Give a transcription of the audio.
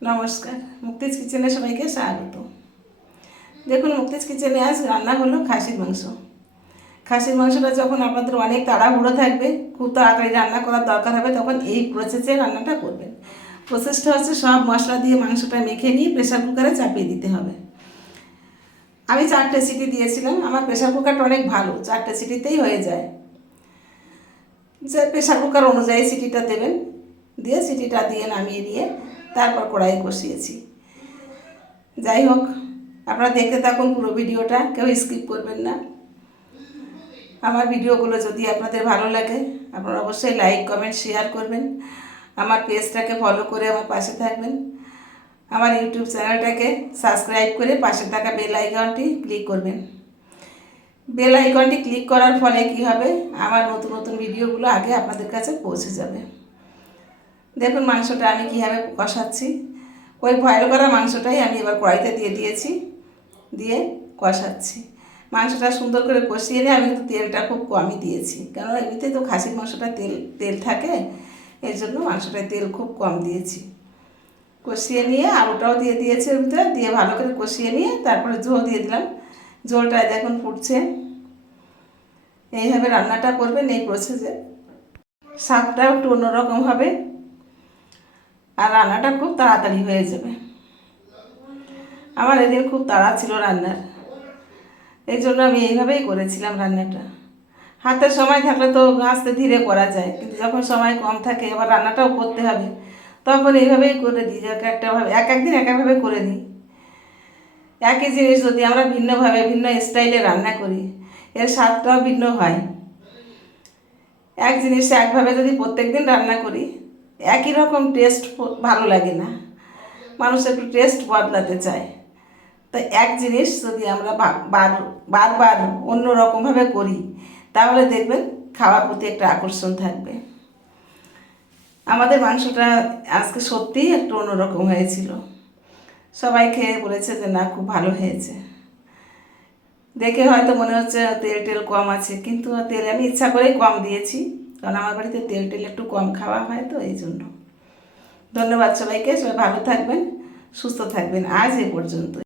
নমস্কার, মুক্তিজ কিচেনে সবাইকে স্বাগত। দেখুন, মুক্তিজ কিচেনে আজ রান্না হলো খাসির মাংস। খাসির মাংসটা যখন আপনাদের অনেক তাড়াহুড়ো থাকবে, খুব তাড়াতাড়ি রান্না করার দরকার হবে, তখন এই প্রসেসে রান্নাটা করবেন। প্রসেসটা হচ্ছে সব মশলা দিয়ে মাংসটা মেখে নিয়ে প্রেশার কুকারে চাপিয়ে দিতে হবে। আমি 4টে সিটি দিয়েছিলাম। আমার প্রেশার কুকারটা অনেক ভালো, 4টে সিটিতেই হয়ে যায়। যে প্রেশার কুকার অনুযায়ী সিটিটা দেবেন, দিয়ে সিটিটা দিয়ে নামিয়ে নিয়ে তারপর কড়াই কষিয়েছি। যাই হোক, আপনারা দেখতে থাকুন পুরো ভিডিওটা, কেউ স্কিপ করবেন না। আমার ভিডিওগুলো যদি আপনাদের ভালো লাগে, আপনারা অবশ্যই লাইক, কমেন্ট, শেয়ার করবেন। আমার পেজটাকে ফলো করে আমার পাশে থাকবেন। আমার ইউটিউব চ্যানেলটাকে সাবস্ক্রাইব করে পাশে থাকা বেল আইকনটি ক্লিক করবেন। বেল আইকনটি ক্লিক করার ফলে কি হবে, আমার নতুন নতুন ভিডিওগুলো আগে আপনাদের কাছে পৌঁছে যাবে। দেখুন মাংসটা আমি কীভাবে কষাচ্ছি। ওই বয়েল করা মাংসটাই আমি এবার কড়াইতে দিয়ে দিয়েছি, দিয়ে কষাচ্ছি। মাংসটা সুন্দর করে কষিয়ে নিয়ে আমি কিন্তু তেলটা খুব কমই দিয়েছি, কারণ এমনিতে তো খাসির মাংসটা তেল তেল থাকে, এর জন্য মাংসটায় তেল খুব কম দিয়েছি। কষিয়ে নিয়ে আলুটাও দিয়ে দিয়েছি ওর ভিতরে, দিয়ে ভালো করে কষিয়ে নিয়ে তারপরে ঝোল দিয়ে দিলাম। ঝোলটা দেখুন ফুটছে। এইভাবে রান্নাটা করবেন, এই প্রসেসে স্বাদটাও একটু অন্যরকম হবে আর রান্নাটা খুব তাড়াতাড়ি হয়ে যাবে। আমার এদিন খুব তাড়া ছিল রান্নার, এই জন্য আমি এইভাবেই করেছিলাম রান্নাটা। হাতের সময় থাকলে তো আস্তে ধীরে করা যায়, কিন্তু যখন সময় কম থাকে, আবার রান্নাটাও করতে হবে, তখন এইভাবেই করে দিই। একটাভাবে এক একদিন একভাবে করে দিই। একই জিনিস যদি আমরা ভিন্নভাবে ভিন্ন স্টাইলে রান্না করি, এর স্বাদটাও ভিন্ন হয়। এক জিনিস একভাবে যদি প্রত্যেক দিন রান্না করি, একই রকম টেস্ট ভালো লাগে না, মানুষ একটু টেস্ট বদলাতে চায়। তো এক জিনিস যদি আমরা বারবার অন্য রকমভাবে করি, তাহলে দেখবেন খাওয়ার প্রতি একটা আকর্ষণ থাকবে। আমাদের মাংসটা আজকে সত্যিই একটু অন্যরকম হয়েছিল। সবাই খেয়ে বলেছে যে না, খুব ভালো হয়েছে। দেখে হয়তো মনে হচ্ছে তেল টেল কম আছে, কিন্তু তেল আমি ইচ্ছা করেই কম দিয়েছি, কারণ আমার বাড়িতে তেল টেল একটু কম খাওয়া হয়, তো এই জন্য। ধন্যবাদ সবাইকে। সবাই ভালো থাকবেন, সুস্থ থাকবেন। আজ এ পর্যন্ত।